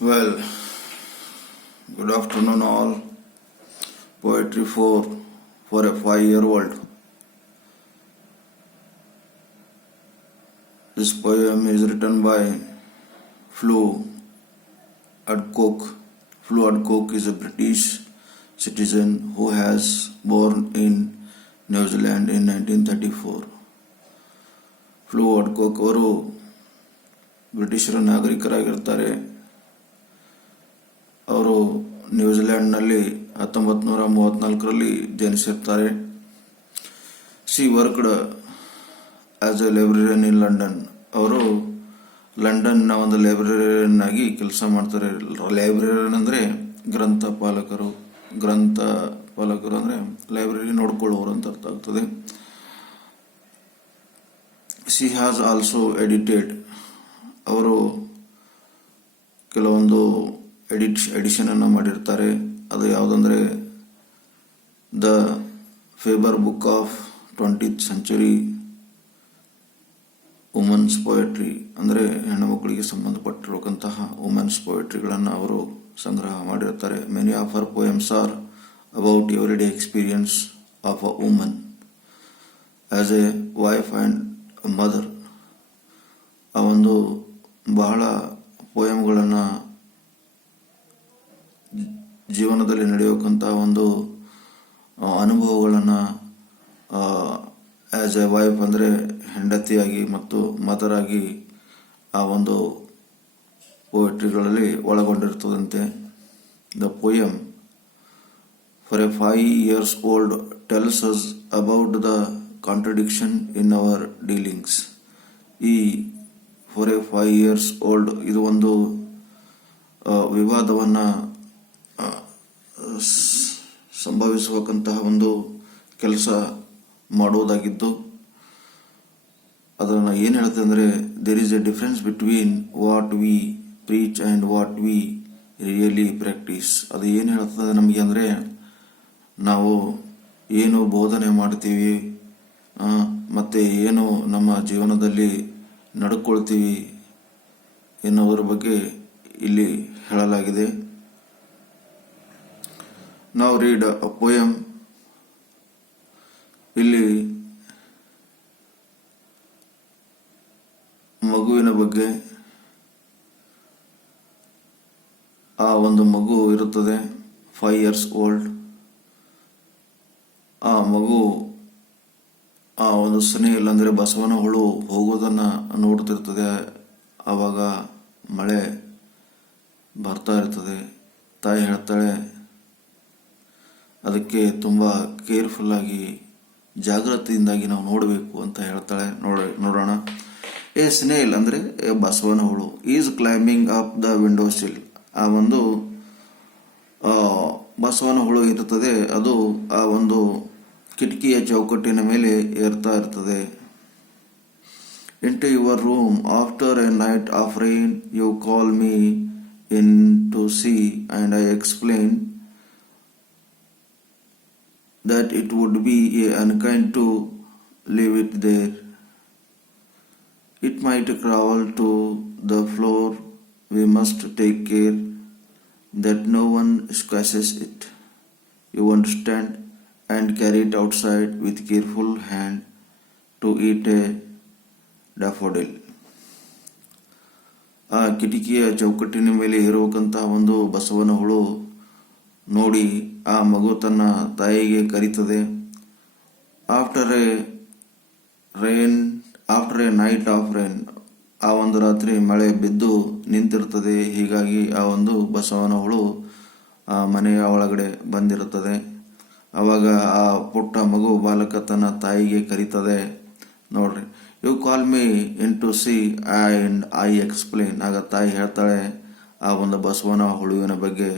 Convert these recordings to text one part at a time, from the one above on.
Well, good afternoon all. Poetry 4 for a 5-year-old. This poem is written by Flew Adcock. Flew Adcock is a British citizen who has born in New Zealand in 1934. Fleur Adcock ಅವರು ಬ್ರಿಟಿಷರ ನಾಗರಿಕರಾಗಿರ್ತಾರೆ. ಅವರು ನ್ಯೂಜಿಲೆಂಡ್ನಲ್ಲಿ 1934ರಲ್ಲಿ ಜನಿಸಿರ್ತಾರೆ. She worked as a librarian in London. ಅವರು ಲಂಡನ್ನ ಒಂದು ಲೈಬ್ರರಿಯನ್ ಆಗಿ ಕೆಲಸ ಮಾಡ್ತಾರೆ. ಲೈಬ್ರರಿಯನ್ ಅಂದರೆ ಗ್ರಂಥಪಾಲಕರು ಅಂದರೆ ಲೈಬ್ರರಿ ನೋಡ್ಕೊಳ್ಳೋರು ಅಂತ ಅರ್ಥ ಆಗ್ತದೆ. She has also edited. ಅವರು ಕೆಲವೊಂದು ಎಡಿಷನ್ ಅನ್ನು ಮಾಡಿರ್ತಾರೆ. ಅದು ಯಾವುದಂದ್ರೆ the Faber book of 20th century women's poetry, ಅಂದರೆ ಹೆಣ್ಣು ಮಕ್ಕಳಿಗೆ ಸಂಬಂಧಪಟ್ಟಿರುವಂತಹ ವುಮನ್ಸ್ ಪೊಯೆಟ್ರಿಗಳನ್ನು ಅವರು ಸಂಗ್ರಹ ಮಾಡಿರ್ತಾರೆ. Many of her poems R about everyday experience of a woman as A wife and mother. ಆ ಒಂದು ಬಹಳ ಪೋಯಮ್ಗಳನ್ನು ಜೀವನದಲ್ಲಿ ನಡೆಯಬೇಕಂತ ಒಂದು ಅನುಭವಗಳನ್ನು ಆಸ್ ಎ ವೈಫ್ ಅಂದರೆ ಹೆಂಡತಿಯಾಗಿ ಮತ್ತು ಮದರ್ ಆಗಿ ಆ ಒಂದು ಪೋಯಟ್ರಿಗಳಲ್ಲಿ ಒಳಗೊಂಡಿರ್ತದಂತೆ. The poem for a 5 years old tells us about the contradiction in our dealings. ಈ ಫಾರ್ ಎ 5 years old ಇದು ಒಂದು ವಿವಾದವನ್ನು ಸಂಭವಿಸುವಂತಹ ಒಂದು ಕೆಲಸ ಮಾಡುವುದಾಗಿದ್ದು, ಅದನ್ನು ಏನು ಹೇಳ್ತದೆ ಅಂದರೆ there is a difference between what we preach and what we really practise. ಅದು ಏನು ಹೇಳ್ತದೆ ನಮಗೆ ಅಂದರೆ, ನಾವು ಏನು ಬೋಧನೆ ಮಾಡ್ತೀವಿ ಮತ್ತು ಏನು ನಮ್ಮ ಜೀವನದಲ್ಲಿ ನಡ್ಕೊಳ್ತೀವಿ ಎನ್ನುವುದರ ಬಗ್ಗೆ ಇಲ್ಲಿ ಹೇಳಲಾಗಿದೆ. ನಾವು ರೀಡ್ ಅ ಪೋಯಮ್. ಇಲ್ಲಿ ಮಗುವಿನ ಬಗ್ಗೆ, ಆ ಒಂದು ಮಗು ಇರುತ್ತದೆ 5 years old. ಆ ಮಗು ಆ ಒಂದು ಸ್ನೇಹಿಲ್ ಅಂದರೆ ಬಸವನ ಹುಳು ಹೋಗೋದನ್ನು ನೋಡ್ತಿರ್ತದೆ. ಆವಾಗ ಮಳೆ ಬರ್ತಾ ಇರ್ತದೆ. ತಾಯಿ ಹೇಳ್ತಾಳೆ, ಅದಕ್ಕೆ ತುಂಬ ಕೇರ್ಫುಲ್ಲಾಗಿ ಜಾಗ್ರತೆಯಿಂದಾಗಿ ನಾವು ನೋಡಬೇಕು ಅಂತ ಹೇಳ್ತಾಳೆ. ನೋಡೋಣ. ಎ ಸ್ನೇಲ್ ಅಂದರೆ ಬಸವನ ಹುಳು is climbing up the window sill. ಆ ಒಂದು ಬಸವನ ಹುಳು ಇರ್ತದೆ, ಅದು ಆ ಒಂದು ಕಿಟಕಿಯ ಚೌಕಟ್ಟಿನ ಮೇಲೆ ಏರ್ತಾ ಇರ್ತದೆ. Into your room after a night of rain you call me in to see and I explain that it would be unkind to leave it there. It might crawl to the floor. We must take care that no one scratches it. You understand? And carry it outside with careful hand to eat a daffodil. ಆ ಕಿಟಕಿಯ ಚೌಕಟ್ಟಿನ ಮೇಲೆ ಇರಬೇಕಂತ ಒಂದು ಬಸವನ ಹುಳು ನೋಡಿ ಆ ಮಗು ತನ್ನ ತಾಯಿಗೆ ಕರೀತದೆ. After a night of rain, ಆ ಒಂದು ರಾತ್ರಿ ಮಳೆ ಬಿದ್ದು ನಿಂತಿರ್ತದೆ. ಹೀಗಾಗಿ ಆ ಒಂದು ಬಸವನ ಹುಳು ಆ ಮನೆಯ ಒಳಗಡೆ ಬಂದಿರುತ್ತದೆ. ಆವಾಗ ಆ ಪುಟ್ಟ ಮಗು ಬಾಲಕ ತನ್ನ ತಾಯಿಗೆ ಕರೀತದೆ. ನೋಡ್ರಿ, you call me in to see and I explain. ಆಗ ತಾಯಿ ಹೇಳ್ತಾಳೆ ಆ ಒಂದು ಬಸವನ ಹುಳುವಿನ ಬಗ್ಗೆ,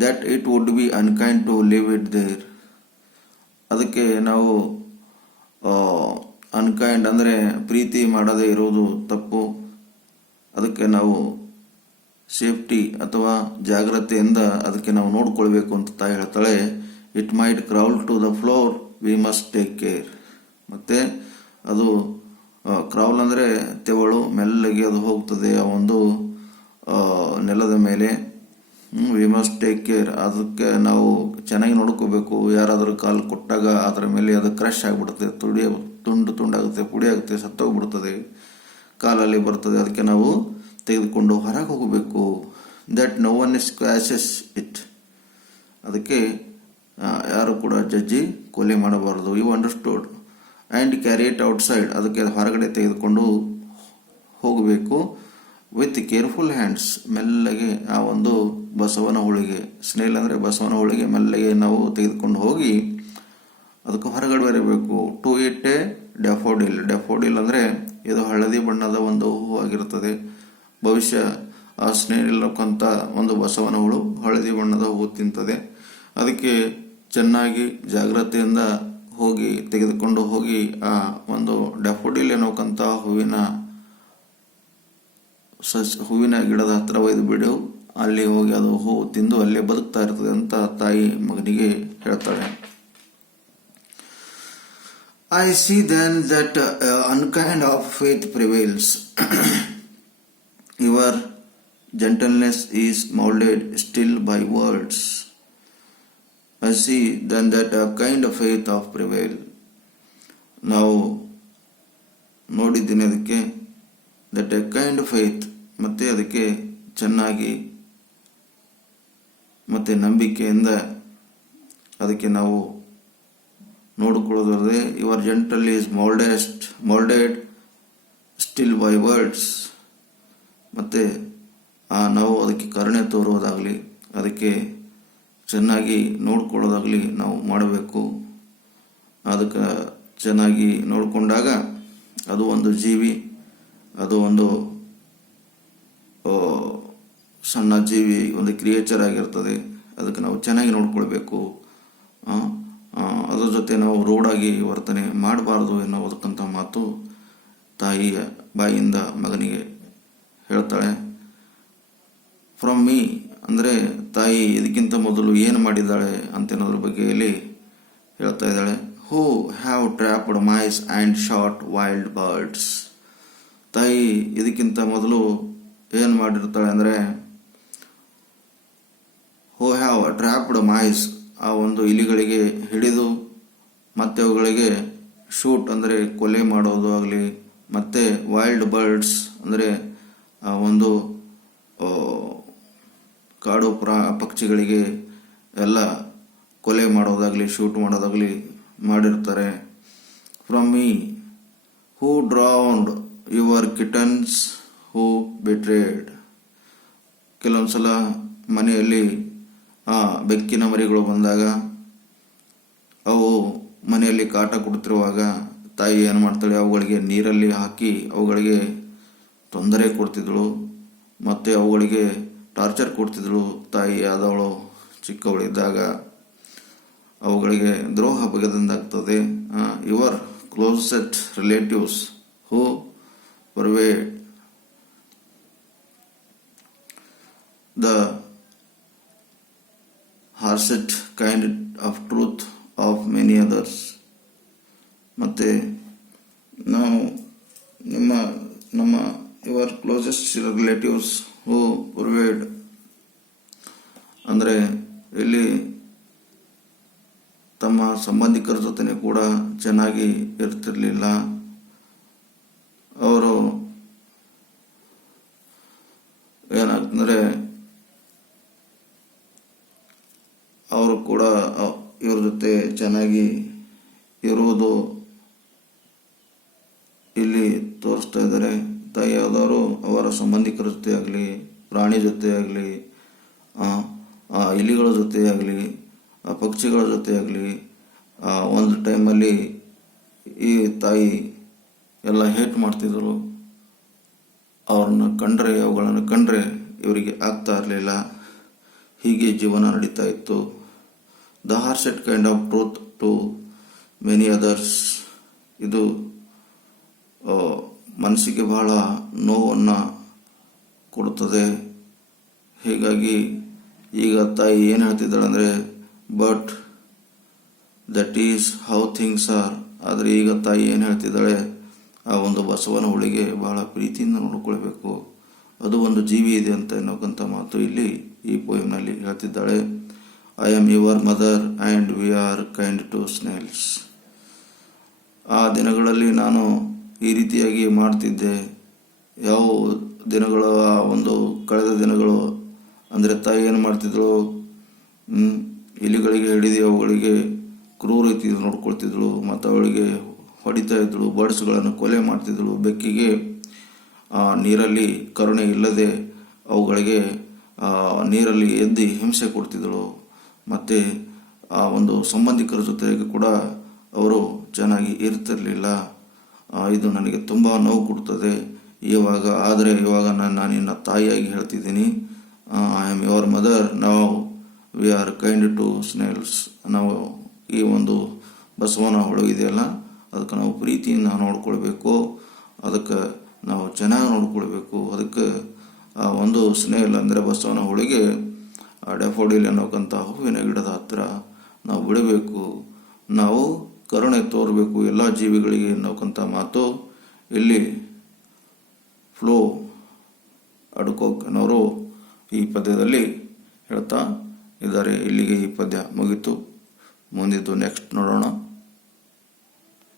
that it would be unkind to leave it there. ಅದಕ್ಕೆ ನಾವು ಅನ್ಕೈಂಡ್ ಅಂದರೆ ಪ್ರೀತಿ ಮಾಡದೇ ಇರೋದು ತಪ್ಪು. ಅದಕ್ಕೆ ನಾವು ಸೇಫ್ಟಿ ಅಥವಾ ಜಾಗ್ರತೆಯಿಂದ ಅದಕ್ಕೆ ನಾವು ನೋಡ್ಕೊಳ್ಬೇಕು ಅಂತ ತಾಯಿ ಹೇಳ್ತಾಳೆ. It might crawl to the floor, we must take care. ಮತ್ತೆ ಅದು ಕ್ರೌಲ್ ಅಂದರೆ ತೆವಳು, ಮೆಲ್ಲಗೆ ಅದು ಹೋಗ್ತದೆ ಆ ಒಂದು ನೆಲದ ಮೇಲೆ. V must take care. ಅದಕ್ಕೆ ನಾವು ಚೆನ್ನಾಗಿ ನೋಡ್ಕೋಬೇಕು. ಯಾರಾದರೂ ಕಾಲು ಕೊಟ್ಟಾಗ ಅದರ ಮೇಲೆ ಅದು ಕ್ರಶ್ ಆಗಿಬಿಡುತ್ತೆ, ತುಂಡಾಗುತ್ತೆ, ಪುಡಿ ಆಗುತ್ತೆ, ಸತ್ತೋಗ್ಬಿಡ್ತದೆ, ಕಾಲಲ್ಲಿ ಬರ್ತದೆ. ಅದಕ್ಕೆ ನಾವು ತೆಗೆದುಕೊಂಡು ಹೊರಗೆ ಹೋಗಬೇಕು. That no one scratches it. ಅದಕ್ಕೆ ಯಾರು ಕೂಡ ಜಜ್ಜಿ ಕೊಲೆ ಮಾಡಬಾರದು. You understood. And carry it outside. ಅದಕ್ಕೆ ಹೊರಗಡೆ ತೆಗೆದುಕೊಂಡು ಹೋಗಬೇಕು. With careful hands. ಮೆಲ್ಲಗೆ ಆ ಒಂದು ಬಸವನ ಹುಳಿಗೆ, ಸ್ನೇಲ್ ಅಂದರೆ ಬಸವನ ಹುಳಿಗೆ ಮೆಲ್ಲಗೆ ನಾವು ತೆಗೆದುಕೊಂಡು ಹೋಗಿ ಅದಕ್ಕೆ ಹೊರಗಡೆ ಬರಬೇಕು. To it a daffodil. Daffodil ಅಂದರೆ ಇದು ಹಳದಿ ಬಣ್ಣದ ಒಂದು ಹೂವು ಆಗಿರುತ್ತದೆ. ಭವಿಷ್ಯ ಆ ಸ್ನೇಲ್ ಅಂತ ಒಂದು ಬಸವನ ಹುಳು ಹಳದಿ ಬಣ್ಣದ ಹೂವು ತಿಂತದೆ. ಅದಕ್ಕೆ ಚೆನ್ನಾಗಿ ಜಾಗ್ರತೆಯಿಂದ ಹೋಗಿ ತೆಗೆದುಕೊಂಡು ಹೋಗಿ ಆ ಒಂದು ಡ್ಯಾಫೋಡಿಲ್ ಎನ್ನುವಂಥ ಹೂವಿನ ಗಿಡದ ಹತ್ರ ಒಯ್ದು ಬಿಡು. ಅಲ್ಲಿ ಹೋಗಿ ಅದು ಹೂವು ತಿಂದು ಅಲ್ಲೇ ಬದುಕ್ತಾ ಇರ್ತದೆ ಅಂತ ತಾಯಿ ಮಗನಿಗೆ ಹೇಳ್ತಾಳೆ. I see then that unkind of faith prevails. Your gentleness is molded still by words. I see then that a kind of faith of prevail. ನಾವು ನೋಡಿದ್ದೀನಿ ಅದಕ್ಕೆ that a kind of faith, ಮತ್ತೆ ಅದಕ್ಕೆ ಚೆನ್ನಾಗಿ ಮತ್ತೆ ನಂಬಿಕೆಯಿಂದ ಅದಕ್ಕೆ ನಾವು ನೋಡಿಕೊಳ್ಳೋದಲ್ಲದೆ your gentle is moulded still by words. ಮತ್ತು ನಾವು ಅದಕ್ಕೆ ಕರುಣೆ ತೋರುವುದಾಗಲಿ, ಅದಕ್ಕೆ ಚೆನ್ನಾಗಿ ನೋಡ್ಕೊಳ್ಳೋದಾಗಲಿ ನಾವು ಮಾಡಬೇಕು. ಅದಕ್ಕೆ ಚೆನ್ನಾಗಿ ನೋಡಿಕೊಂಡಾಗ ಅದು ಒಂದು ಜೀವಿ, ಅದು ಒಂದು ಸಣ್ಣ ಜೀವಿ, ಒಂದು ಕ್ರಿಯೇಚರ್ ಆಗಿರ್ತದೆ. ಅದಕ್ಕೆ ನಾವು ಚೆನ್ನಾಗಿ ನೋಡ್ಕೊಳ್ಬೇಕು. ಅದರ ಜೊತೆ ನಾವು ರೂಢಾಗಿ ವರ್ತನೆ ಮಾಡಬಾರ್ದು ಎನ್ನುವುದಕ್ಕಂಥ ಮಾತು ತಾಯಿಯ ಬಾಯಿಯಿಂದ ಮಗನಿಗೆ ಹೇಳ್ತಾಳೆ. ಫ್ರಮ್ ಮೀ ಅಂದರೆ ತಾಯಿ ಇದಕ್ಕಿಂತ ಮೊದಲು ಏನು ಮಾಡಿದ್ದಾಳೆ ಅಂತೇನೋದ್ರ ಬಗ್ಗೆ ಇಲ್ಲಿ ಹೇಳ್ತಾ ಇದ್ದಾಳೆ. Who have trapped mice and shot wild birds. ತಾಯಿ ಇದಕ್ಕಿಂತ ಮೊದಲು ಏನು ಮಾಡಿರ್ತಾಳೆ ಅಂದರೆ ಹೂ ಹ್ಯಾವ್ ಟ್ರ್ಯಾಪ್ಡ್ ಮೈಸ್, ಆ ಒಂದು ಇಲಿಗಳಿಗೆ ಹಿಡಿದು ಮತ್ತೆ ಅವುಗಳಿಗೆ ಶೂಟ್ ಅಂದರೆ ಕೊಲೆ ಮಾಡೋದು ಆಗಲಿ, ಮತ್ತು ವೈಲ್ಡ್ ಬರ್ಡ್ಸ್ ಅಂದರೆ ಆ ಒಂದು ಕಾಡು ಪಕ್ಷಿಗಳಿಗೆ ಎಲ್ಲ ಕೊಲೆ ಮಾಡೋದಾಗಲಿ ಶೂಟ್ ಮಾಡೋದಾಗಲಿ ಮಾಡಿರ್ತಾರೆ. From me who drowned your kittens who betrayed. ಕೆಲವೊಂದು ಸಲ ಮನೆಯಲ್ಲಿ ಬೆಕ್ಕಿನ ಮರಿಗಳು ಬಂದಾಗ ಅವು ಮನೆಯಲ್ಲಿ ಕಾಟ ಕೊಡ್ತಿರುವಾಗ ತಾಯಿ ಏನು ಮಾಡ್ತಾಳೆ, ಅವುಗಳಿಗೆ ನೀರಲ್ಲಿ ಹಾಕಿ ಅವುಗಳಿಗೆ ತೊಂದರೆ ಕೊಡ್ತಿದ್ದಳು, ಮತ್ತು ಅವುಗಳಿಗೆ ಟಾರ್ಚರ್ ಕೊಡ್ತಿದ್ದಳು. ತಾಯಿ ಆದವಳು ಚಿಕ್ಕವಳಿದ್ದಾಗ ಅವುಗಳಿಗೆ ದ್ರೋಹ ಬಗೆದಂದಾಗ್ತದೆ. Your closest relatives who purveyed the harshest kind of truth of many others. ಮತ್ತು ನಾವು ನಮ್ಮ your closest relatives who pervade ಅಂದರೆ ಇಲ್ಲಿ ತಮ್ಮ ಸಂಬಂಧಿಕರ ಜೊತೆ ಕೂಡ ಚೆನ್ನಾಗಿ ಇರ್ತಿರ್ಲಿಲ್ಲ. ಅವರು ಏನಾಗ್ತಂದರೆ ಅವರು ಕೂಡ ಇವ್ರ ಜೊತೆ ಚೆನ್ನಾಗಿ ಇರುವುದು ಇಲ್ಲಿ ತೋರಿಸ್ತಾ ಇದ್ದಾರೆ. ತಾಯಿಯಾದವರು ಅವರ ಸಂಬಂಧಿಕರ ಜೊತೆ ಆಗಲಿ, ಪ್ರಾಣಿ ಜೊತೆ ಆಗಲಿ, ಇಲಿಗಳ ಜೊತೆ ಆಗಲಿ, ಪಕ್ಷಿಗಳ ಜೊತೆ ಆಗಲಿ, ಒಂದು ಟೈಮಲ್ಲಿ ಈ ತಾಯಿ ಎಲ್ಲ ಹೇಟ್ ಮಾಡ್ತಿದ್ರು. ಅವುಗಳನ್ನು ಕಂಡ್ರೆ ಇವರಿಗೆ ಆಗ್ತಾ ಇರಲಿಲ್ಲ. ಹೀಗೆ ಜೀವನ ನಡೀತಾ ಇತ್ತು. The harshest kind of truth to many others. ಇದು ಮನಸ್ಸಿಗೆ ಬಹಳ ನೋವನ್ನು ಕೊಡುತ್ತದೆ. ಹೀಗಾಗಿ ಈಗ ತಾಯಿ ಏನು ಹೇಳ್ತಿದ್ದಾಳೆ ಅಂದರೆ but that is how things are. ಆದರೆ ಈಗ ತಾಯಿ ಏನು ಹೇಳ್ತಿದ್ದಾಳೆ, ಆ ಒಂದು ಬಸವನ ಹುಳಿಗೆ ಬಹಳ ಪ್ರೀತಿಯಿಂದ ನೋಡ್ಕೊಳ್ಬೇಕು. ಅದು ಒಂದು ಜೀವಿ ಇದೆ ಅಂತ ಎನ್ನುವಂಥ ಮಾತು ಇಲ್ಲಿ ಈ ಪೋಯಮ್ನಲ್ಲಿ ಹೇಳ್ತಿದ್ದಾಳೆ. I am your mother and we are kind to snails. ಆ ದಿನಗಳಲ್ಲಿ ನಾನು ಈ ರೀತಿಯಾಗಿ ಮಾಡ್ತಿದ್ದೆ. ಯಾವ ದಿನಗಳ ಒಂದು ಕಳೆದ ದಿನಗಳು ಅಂದರೆ ತಾಯಿ ಏನು ಮಾಡ್ತಿದ್ಳು, ಇಲಿಗಳಿಗೆ ಹಿಡಿದು ಅವುಗಳಿಗೆ ಕ್ರೂರ ರೀತಿ ನೋಡ್ಕೊಳ್ತಿದ್ಳು, ಮತ್ತು ಅವಳಿಗೆ ಹೊಡಿತಾ ಇದ್ದಳು, ಬರ್ಡ್ಸ್ಗಳನ್ನು ಕೊಲೆ ಮಾಡ್ತಿದ್ದಳು. ಬೆಕ್ಕಿಗೆ ನೀರಲ್ಲಿ ಕರುಣೆ ಇಲ್ಲದೆ ಅವುಗಳಿಗೆ ನೀರಲ್ಲಿ ಎದ್ದು ಹಿಂಸೆ ಕೊಡ್ತಿದ್ದಳು. ಮತ್ತು ಆ ಒಂದು ಸಂಬಂಧಿಕರ ಜೊತೆಗೆ ಕೂಡ ಅವರು ಚೆನ್ನಾಗಿ ಇರ್ತಿರಲಿಲ್ಲ. ಇದು ನನಗೆ ತುಂಬ ನೋವು ಕೊಡ್ತದೆ ಆದರೆ ಇವಾಗ ನಾನು ನಿನ್ನ ತಾಯಿಯಾಗಿ ಹೇಳ್ತಿದ್ದೀನಿ. ಐ ಆಮ್ ಯುವರ್ ಮದರ್, ನಾವು V are kind to snails. ನಾವು ಈ ಒಂದು ಬಸವನ ಹುಳು ಇದೆಯಲ್ಲ, ಅದಕ್ಕೆ ನಾವು ಪ್ರೀತಿಯಿಂದ ನೋಡ್ಕೊಳ್ಬೇಕು, ಅದಕ್ಕೆ ನಾವು ಚೆನ್ನಾಗಿ ನೋಡ್ಕೊಳ್ಬೇಕು. ಅದಕ್ಕೆ ಆ ಒಂದು ಸ್ನೇಲ್ ಅಂದರೆ ಬಸವನ ಹುಳಿಗೆ ಡ್ಯಾಫೋಡಿಲ್ ಅನ್ನೋಕ್ಕಂಥ ಹೂವಿನ ಗಿಡದ ಹತ್ರ ನಾವು ಬಿಡಬೇಕು, ನಾವು ಕರುಣೆ ತೋರಬೇಕು ಎಲ್ಲ ಜೀವಿಗಳಿಗೆ ಅನ್ನೋಕ್ಕಂಥ ಮಾತು ಇಲ್ಲಿ ಫ್ಲೋ ಅಡ್ಕೋಕ್ನವರು ಈ ಪದ್ಯದಲ್ಲಿ ಹೇಳ್ತಾ ಇದ್ದಾರೆ. ಇಲ್ಲಿಗೆ ಈ ಪದ್ಯ ಮುಗೀತು. ಮುಂದಿದ್ದು ನೆಕ್ಸ್ಟ್ ನೋಡೋಣ.